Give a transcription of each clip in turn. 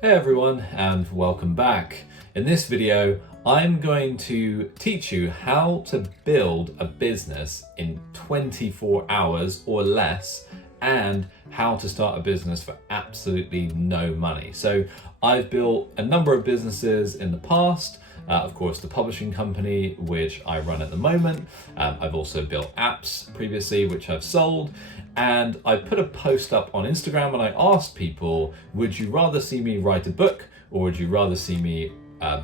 Hey everyone, and welcome back. In this video, I'm going to teach you how to build a business in 24 hours or less and how to start a business for absolutely no money. So I've built a number of businesses in the past. Of course, the publishing company, which I run at the moment. I've also built apps previously, which I've sold. And I put a post up on Instagram and I asked people, would you rather see me write a book or would you rather see me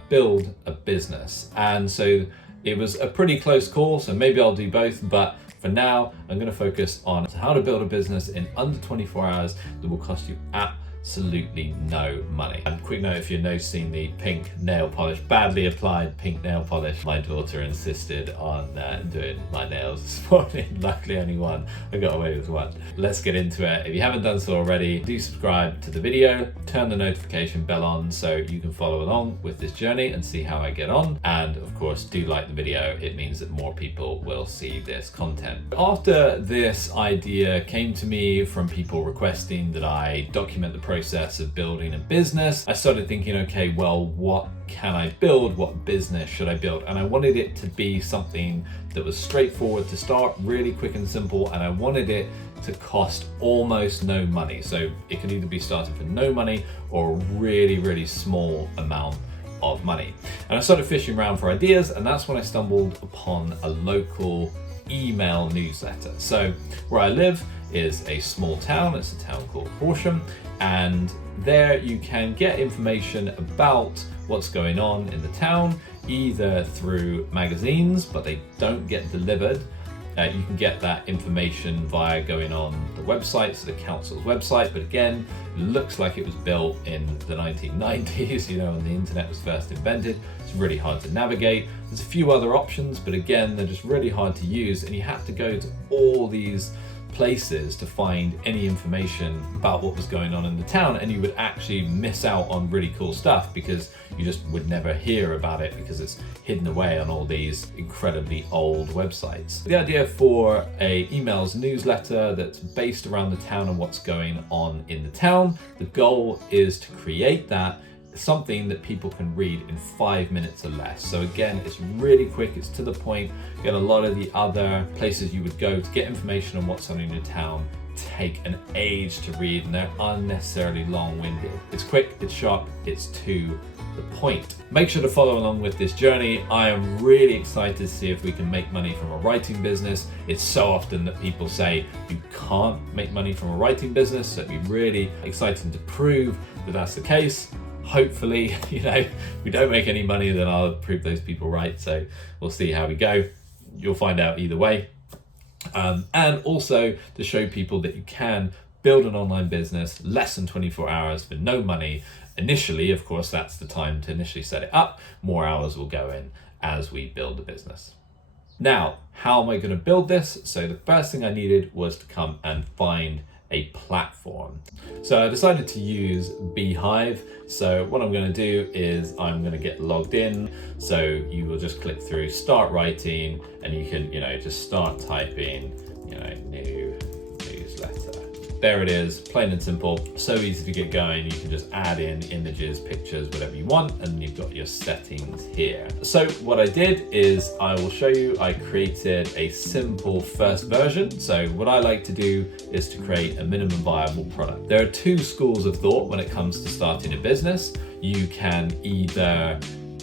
build a business? And so it was a pretty close call, so maybe I'll do both, but for now, I'm going to focus on how to build a business in under 24 hours that will cost you absolutely no money. And quick note, if you're noticing the pink nail polish, badly applied pink nail polish, my daughter insisted on doing my nails this morning. Luckily only one, I got away with one. Let's get into it. If you haven't done so already, do subscribe to the video, turn the notification bell on so you can follow along with this journey and see how I get on. And of course, do like the video. It means that more people will see this content. After this idea came to me from people requesting that I document the process of building a business, I started thinking, okay, well, what can I build? What business should I build? And I wanted it to be something that was straightforward to start, really quick and simple, and I wanted it to cost almost no money. So it can either be started for no money or a really, really small amount of money. And I started fishing around for ideas, and that's when I stumbled upon a local email newsletter. So where I live is a small town. It's a town called Horsham, and there you can get information about what's going on in the town, either through magazines, but they don't get delivered. You can get that information via going on the website, so the council's website, but again, it looks like it was built in the 1990s, when the internet was first invented. It's really hard to navigate. There's a few other options, but again, they're just really hard to use, and you have to go to all these places to find any information about what was going on in the town, and you would actually miss out on really cool stuff because you just would never hear about it because it's hidden away on all these incredibly old websites. The idea for a emails newsletter that's based around the town and what's going on in the town, the goal is to create that something that people can read in 5 minutes or less. So again, it's really quick, it's to the point. Get a lot of the other places you would go to get information on what's on in your town take an age to read, and they're unnecessarily long-winded. It's quick, it's sharp, it's to the point. Make sure to follow along with this journey. I am really excited to see if we can make money from a writing business. It's so often that people say you can't make money from a writing business, so it'd be really exciting to prove that that's the case. Hopefully, if we don't make any money, then I'll prove those people right. So we'll see how we go. You'll find out either way. And also to show people that you can build an online business less than 24 hours for no money. Initially, of course, that's the time to initially set it up. More hours will go in as we build the business. Now, how am I going to build this? So the first thing I needed was to come and find a platform. So I decided to use Beehive. So what I'm going to do is I'm going to get logged in. So you will just click through start writing, and you can, just start typing, new newsletter. There it is, plain and simple, so easy to get going. You can just add in images, pictures, whatever you want, and you've got your settings here. So what I did is I will show you, I created a simple first version. So what I like to do is to create a minimum viable product. There are two schools of thought when it comes to starting a business. You can either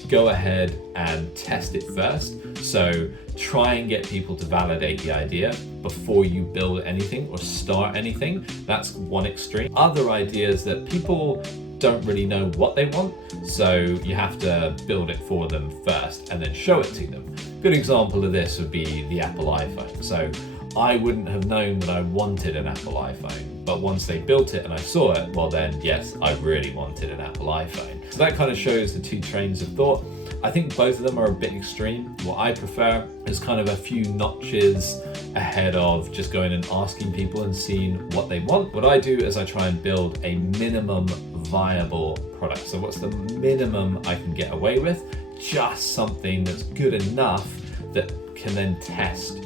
go ahead and test it first. So try and get people to validate the idea before you build anything or start anything. That's one extreme. Other ideas that people don't really know what they want, so you have to build it for them first and then show it to them. Good example of this would be the Apple iPhone. So I wouldn't have known that I wanted an Apple iPhone, but once they built it and I saw it, well then, yes, I really wanted an Apple iPhone. So that kind of shows the two trains of thought. I think both of them are a bit extreme. What I prefer is kind of a few notches ahead of just going and asking people and seeing what they want. What I do is I try and build a minimum viable product. So what's the minimum I can get away with? Just something that's good enough that can then test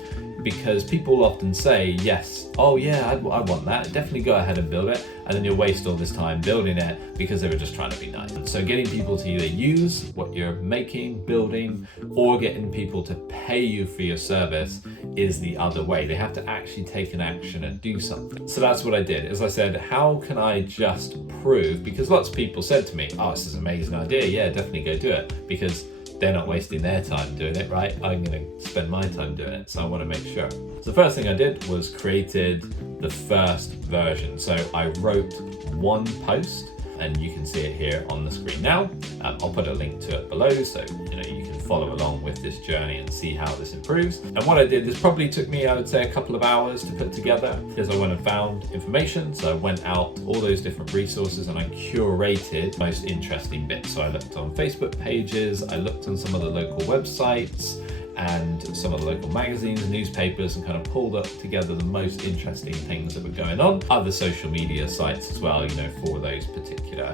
because people often say, yes, oh yeah, I want that, definitely go ahead and build it, and then you'll waste all this time building it because they were just trying to be nice. So getting people to either use what you're making, building, or getting people to pay you for your service is the other way. They have to actually take an action and do something. So that's what I did. As I said, how can I just prove, because lots of people said to me, oh, this is an amazing idea, yeah, definitely go do it, because they're not wasting their time doing it, right? I'm going to spend my time doing it, so I want to make sure. So the first thing I did was created the first version. So I wrote one post, and you can see it here on the screen now. I'll put a link to it below, so you can follow along with this journey and see how this improves. And what I did, this probably took me, I would say, a couple of hours to put together, because I went and found information. So I went out all those different resources and I curated most interesting bits. So I looked on Facebook pages, I looked on some of the local websites and some of the local magazines and newspapers, and kind of pulled up together the most interesting things that were going on. Other social media sites as well, for those particular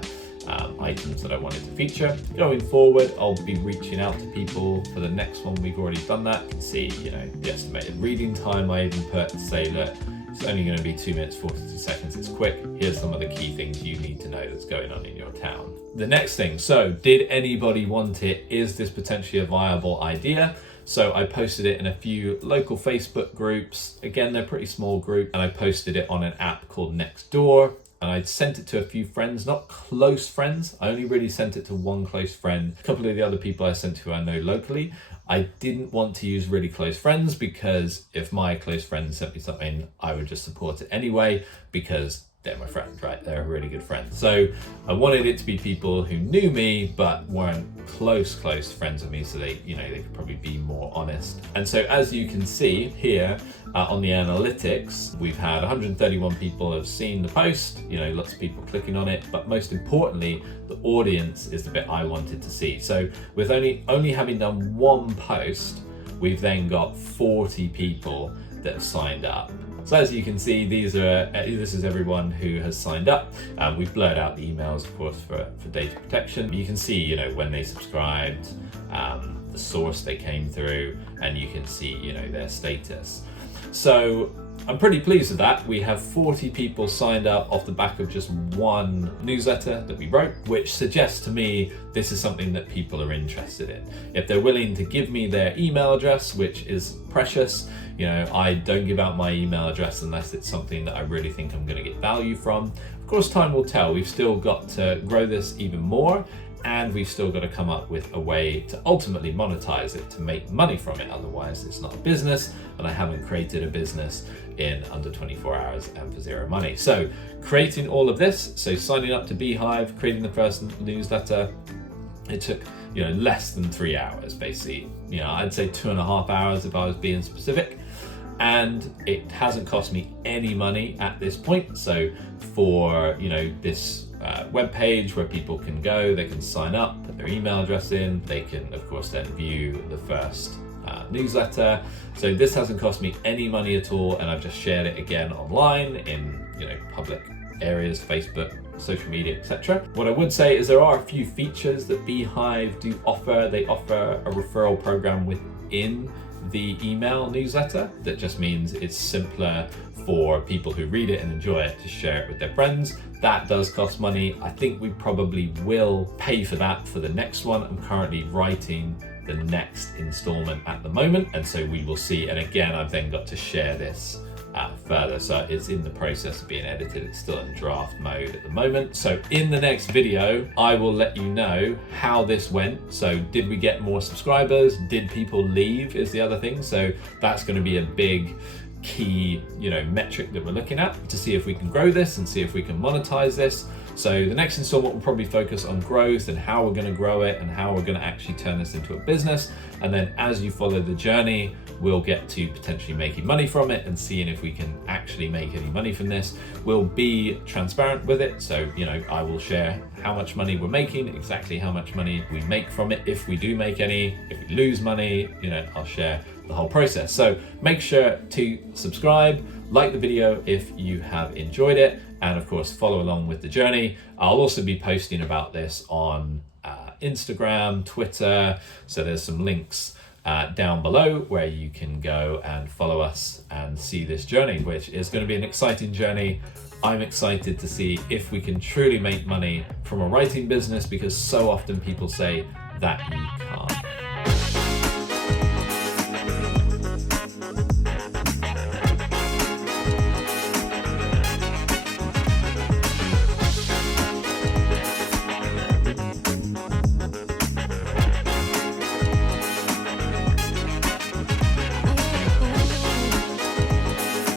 items that I wanted to feature. Going forward, I'll be reaching out to people for the next one. We've already done that. You can see, the estimated reading time I even put to say that it's only going to be 2 minutes, 42 seconds. It's quick. Here's some of the key things you need to know that's going on in your town. The next thing, so did anybody want it? Is this potentially a viable idea? So I posted it in a few local Facebook groups. Again, they're pretty small group, and I posted it on an app called Nextdoor. And I'd sent it to a few friends, not close friends. I only really sent it to one close friend. A couple of the other people I sent to I know locally. I didn't want to use really close friends, because if my close friend sent me something, I would just support it anyway, because they're my friends, right? They're really good friends. So I wanted it to be people who knew me but weren't close friends with me, so they could probably be more honest. And so as you can see here on the analytics, we've had 131 people have seen the post, lots of people clicking on it, but most importantly, the audience is the bit I wanted to see. So with only having done one post, we've then got 40 people that have signed up. So as you can see, this is everyone who has signed up. We've blurred out the emails, of course, for data protection. You can see, when they subscribed, the source they came through, and you can see, their status. So I'm pretty pleased with that. We have 40 people signed up off the back of just one newsletter that we wrote, which suggests to me this is something that people are interested in. If they're willing to give me their email address, which is precious, I don't give out my email address unless it's something that I really think I'm going to get value from. Of course, time will tell. We've still got to grow this even more, and we've still got to come up with a way to ultimately monetize it, to make money from it. Otherwise, it's not a business, and I haven't created a business in under 24 hours and for zero money. So creating all of this, so signing up to Beehive, creating the first newsletter, it took less than 3 hours, basically. I'd say 2.5 hours if I was being specific. And it hasn't cost me any money at this point. So for this web page where people can go, they can sign up, put their email address in, they can of course then view the first newsletter. So this hasn't cost me any money at all, and I've just shared it again online in public areas, Facebook, social media, etc. What I would say is there are a few features that Beehive do offer. They offer a referral program within the email newsletter that just means it's simpler for people who read it and enjoy it to share it with their friends. That does cost money. I think we probably will pay for that for the next one. I'm currently writing the next installment at the moment, and so we will see. And again, I've then got to share this further, so it's in the process of being edited. It's still in draft mode at the moment. So in the next video, I will let you know how this went. So did we get more subscribers? Did people leave is the other thing. So that's going to be a big key metric that we're looking at to see if we can grow this and see if we can monetize this. So the next installment will probably focus on growth and how we're going to grow it and how we're going to actually turn this into a business. And then as you follow the journey, we'll get to potentially making money from it and seeing if we can actually make any money from this. We'll be transparent with it. So, I will share how much money we're making, exactly how much money we make from it. If we do make any, if we lose money, I'll share the whole process. So make sure to subscribe, like the video if you have enjoyed it, and of course follow along with the journey. I'll also be posting about this on Instagram, Twitter, so there's some links down below where you can go and follow us and see this journey, which is going to be an exciting journey. I'm excited to see if we can truly make money from a writing business, because so often people say that you can't.